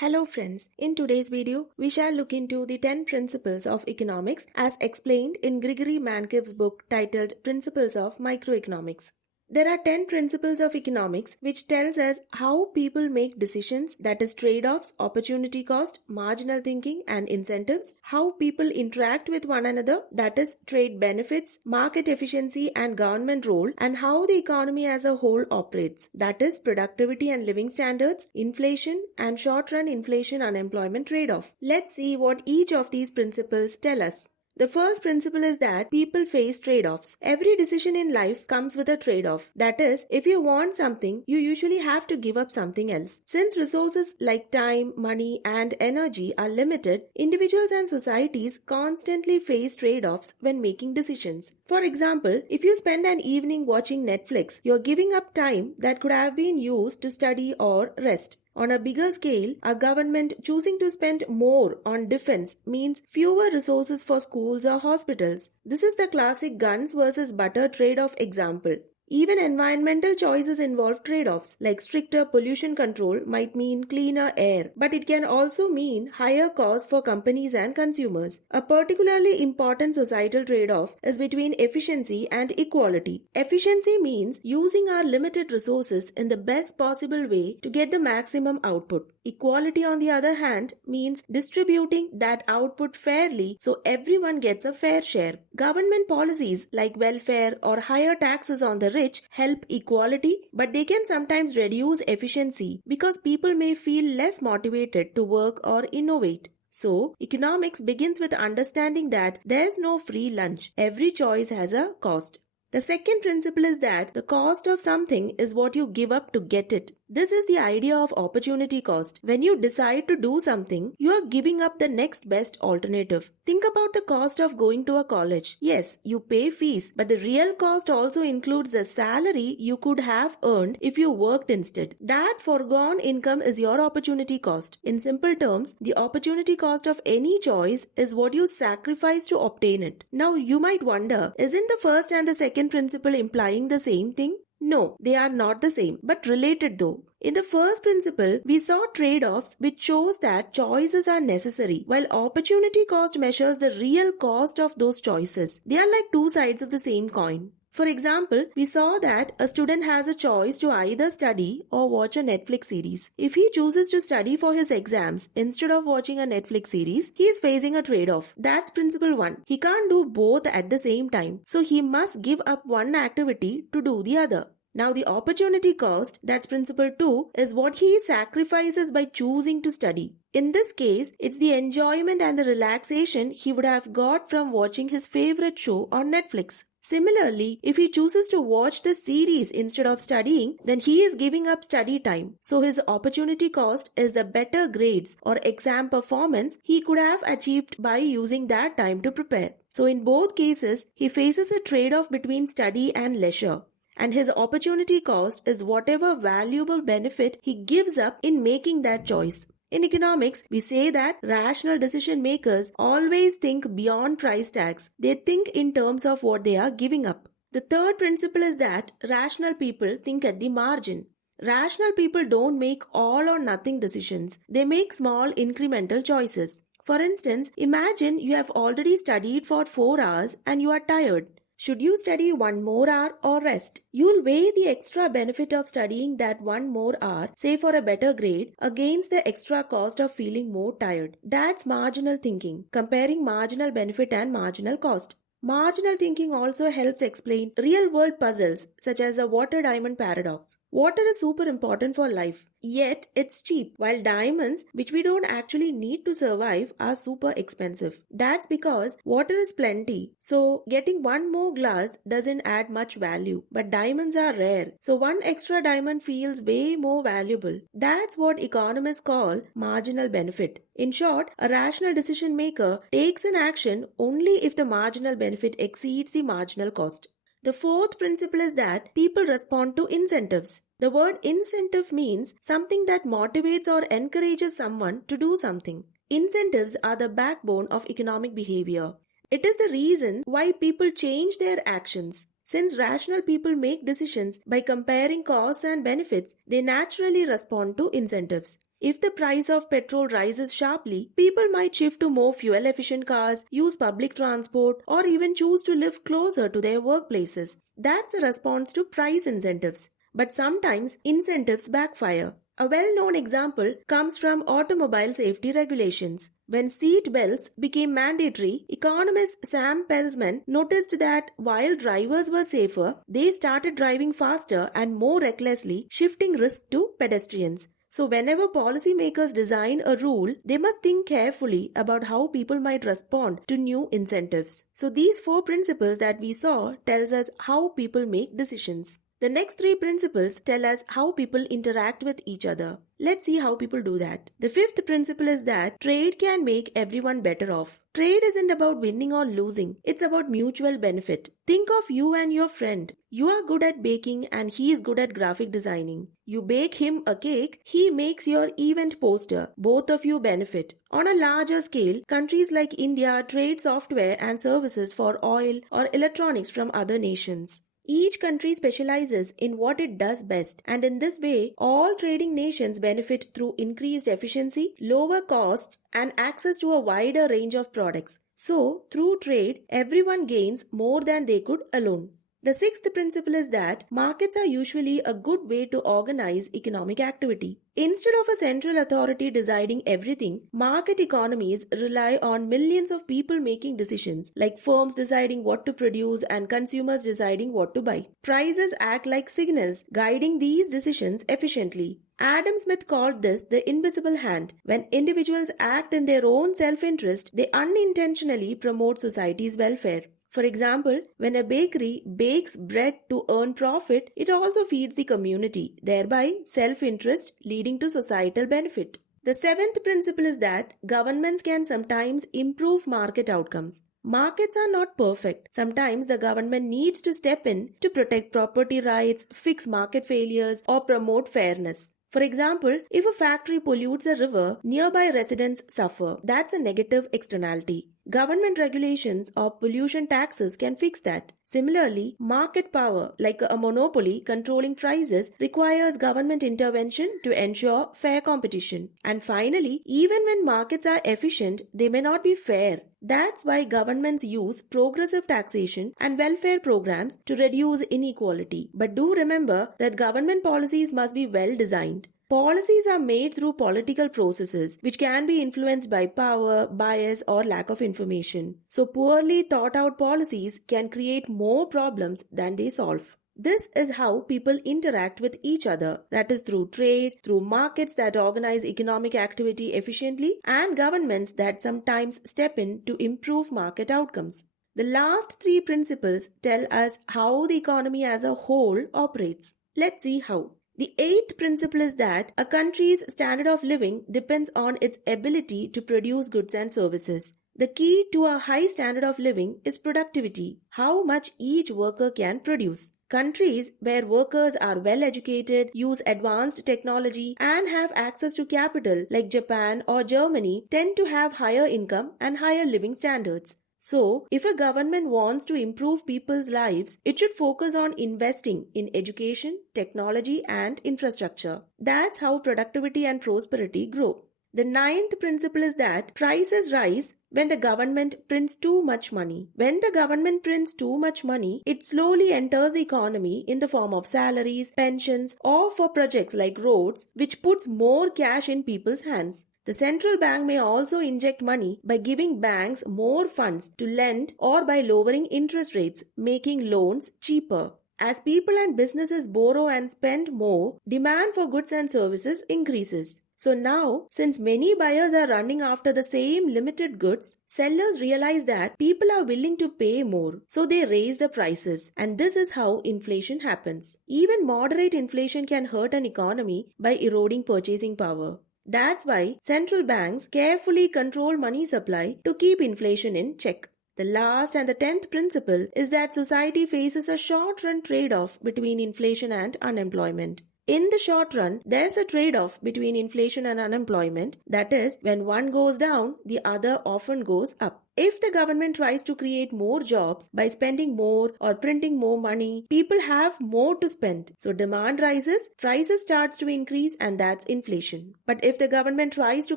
Hello friends, in today's video, we shall look into the 10 principles of economics as explained in Gregory Mankiw's book titled Principles of Microeconomics. There are 10 principles of economics which tells us how people make decisions, that is trade-offs, opportunity cost, marginal thinking and incentives, how people interact with one another, that is trade benefits, market efficiency and government role, and how the economy as a whole operates, that is productivity and living standards, inflation and short-run inflation unemployment trade-off. Let's see what each of these principles tell us. The first principle is that people face trade-offs. Every decision in life comes with a trade-off. That is, if you want something, you usually have to give up something else. Since resources like time, money, and energy are limited, individuals and societies constantly face trade-offs when making decisions. For example, if you spend an evening watching Netflix, you're giving up time that could have been used to study or rest. On a bigger scale, a government choosing to spend more on defense means fewer resources for schools or hospitals. This is the classic guns versus butter trade-off example. Even environmental choices involve trade-offs, like stricter pollution control might mean cleaner air, but it can also mean higher costs for companies and consumers. A particularly important societal trade-off is between efficiency and equality. Efficiency means using our limited resources in the best possible way to get the maximum output. Equality, on the other hand, means distributing that output fairly so everyone gets a fair share. Government policies like welfare or higher taxes on the rich help equality, but they can sometimes reduce efficiency because people may feel less motivated to work or innovate. So, economics begins with understanding that there's no free lunch. Every choice has a cost. The second principle is that the cost of something is what you give up to get it. This is the idea of opportunity cost. When you decide to do something, you are giving up the next best alternative. Think about the cost of going to a college. Yes, you pay fees, but the real cost also includes the salary you could have earned if you worked instead. That foregone income is your opportunity cost. In simple terms, the opportunity cost of any choice is what you sacrifice to obtain it. Now, you might wonder, isn't the first and the second principle implying the same thing? No, they are not the same, but related though. In the first principle, we saw trade-offs which shows that choices are necessary, while opportunity cost measures the real cost of those choices. They are like two sides of the same coin. For example, we saw that a student has a choice to either study or watch a Netflix series. If he chooses to study for his exams instead of watching a Netflix series, he is facing a trade-off. That's principle 1. He can't do both at the same time, so he must give up one activity to do the other. Now the opportunity cost, that's principle 2, is what he sacrifices by choosing to study. In this case, it's the enjoyment and the relaxation he would have got from watching his favorite show on Netflix. Similarly, if he chooses to watch the series instead of studying, then he is giving up study time. So his opportunity cost is the better grades or exam performance he could have achieved by using that time to prepare. So in both cases, he faces a trade-off between study and leisure. And his opportunity cost is whatever valuable benefit he gives up in making that choice. In economics, we say that rational decision makers always think beyond price tags. They think in terms of what they are giving up. The third principle is that rational people think at the margin. Rational people don't make all or nothing decisions. They make small incremental choices. For instance, imagine you have already studied for 4 hours and you are tired. Should you study 1 more hour or rest? You'll weigh the extra benefit of studying that 1 more hour, say for a better grade, against the extra cost of feeling more tired. That's marginal thinking, comparing marginal benefit and marginal cost. Marginal thinking also helps explain real-world puzzles such as the water diamond paradox. Water is super important for life, yet it's cheap, while diamonds, which we don't actually need to survive, are super expensive. That's because water is plenty, so getting 1 more glass doesn't add much value. But diamonds are rare, so 1 extra diamond feels way more valuable. That's what economists call marginal benefit. In short, a rational decision maker takes an action only if the marginal benefit exceeds the marginal cost. The fourth principle is that people respond to incentives. The word incentive means something that motivates or encourages someone to do something. Incentives are the backbone of economic behavior. It is the reason why people change their actions. Since rational people make decisions by comparing costs and benefits, they naturally respond to incentives. If the price of petrol rises sharply, people might shift to more fuel-efficient cars, use public transport, or even choose to live closer to their workplaces. That's a response to price incentives. But sometimes incentives backfire. A well-known example comes from automobile safety regulations. When seat belts became mandatory, economist Sam Pelsman noticed that while drivers were safer, they started driving faster and more recklessly, shifting risk to pedestrians. So whenever policymakers design a rule, they must think carefully about how people might respond to new incentives. So these 4 principles that we saw tells us how people make decisions. The next 3 principles tell us how people interact with each other. Let's see how people do that. The 5th principle is that trade can make everyone better off. Trade isn't about winning or losing. It's about mutual benefit. Think of you and your friend. You are good at baking and he is good at graphic designing. You bake him a cake, he makes your event poster. Both of you benefit. On a larger scale, countries like India trade software and services for oil or electronics from other nations. Each country specializes in what it does best, and in this way, all trading nations benefit through increased efficiency, lower costs, and access to a wider range of products. So, through trade, everyone gains more than they could alone. The 6th principle is that markets are usually a good way to organize economic activity. Instead of a central authority deciding everything, market economies rely on millions of people making decisions, like firms deciding what to produce and consumers deciding what to buy. Prices act like signals, guiding these decisions efficiently. Adam Smith called this the invisible hand. When individuals act in their own self-interest, they unintentionally promote society's welfare. For example, when a bakery bakes bread to earn profit, it also feeds the community, thereby self-interest leading to societal benefit. The 7th principle is that governments can sometimes improve market outcomes. Markets are not perfect. Sometimes the government needs to step in to protect property rights, fix market failures, or promote fairness. For example, if a factory pollutes a river, nearby residents suffer. That's a negative externality. Government regulations or pollution taxes can fix that. Similarly, market power, like a monopoly controlling prices, requires government intervention to ensure fair competition. And finally, even when markets are efficient, they may not be fair. That's why governments use progressive taxation and welfare programs to reduce inequality. But do remember that government policies must be well designed. Policies are made through political processes which can be influenced by power, bias, or lack of information. So poorly thought out policies can create more problems than they solve. This is how people interact with each other, that is through trade, through markets that organize economic activity efficiently, and governments that sometimes step in to improve market outcomes. The last 3 principles tell us how the economy as a whole operates. Let's see how. The 8th principle is that a country's standard of living depends on its ability to produce goods and services. The key to a high standard of living is productivity, how much each worker can produce. Countries where workers are well educated, use advanced technology, and have access to capital like Japan or Germany tend to have higher income and higher living standards. So, if a government wants to improve people's lives, it should focus on investing in education, technology, and infrastructure. That's how productivity and prosperity grow. The 9th principle is that prices rise when the government prints too much money. When the government prints too much money, it slowly enters the economy in the form of salaries, pensions, or for projects like roads, which puts more cash in people's hands. The central bank may also inject money by giving banks more funds to lend or by lowering interest rates, making loans cheaper. As people and businesses borrow and spend more, demand for goods and services increases. So now, since many buyers are running after the same limited goods, sellers realize that people are willing to pay more, so they raise the prices, and this is how inflation happens. Even moderate inflation can hurt an economy by eroding purchasing power. That's why central banks carefully control money supply to keep inflation in check. The last and the 10th principle is that society faces a short-run trade-off between inflation and unemployment. In the short run, there's a trade-off between inflation and unemployment. That is, when one goes down, the other often goes up. If the government tries to create more jobs by spending more or printing more money, people have more to spend. So demand rises, prices starts to increase, and that's inflation. But if the government tries to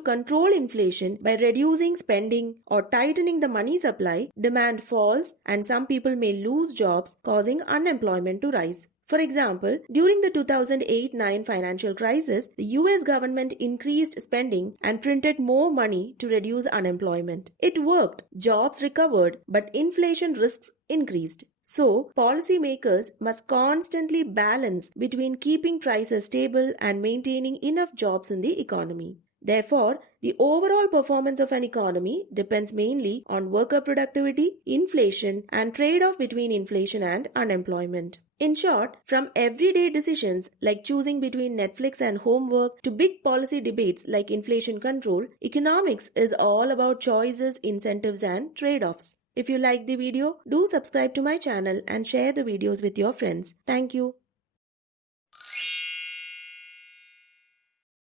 control inflation by reducing spending or tightening the money supply, demand falls and some people may lose jobs, causing unemployment to rise. For example, during the 2008-9 financial crisis, the US government increased spending and printed more money to reduce unemployment. It worked, jobs recovered, but inflation risks increased. So, policymakers must constantly balance between keeping prices stable and maintaining enough jobs in the economy. Therefore, the overall performance of an economy depends mainly on worker productivity, inflation, and trade-off between inflation and unemployment. In short, from everyday decisions like choosing between Netflix and homework to big policy debates like inflation control, economics is all about choices, incentives, and trade-offs. If you like the video, do subscribe to my channel and share the videos with your friends. Thank you.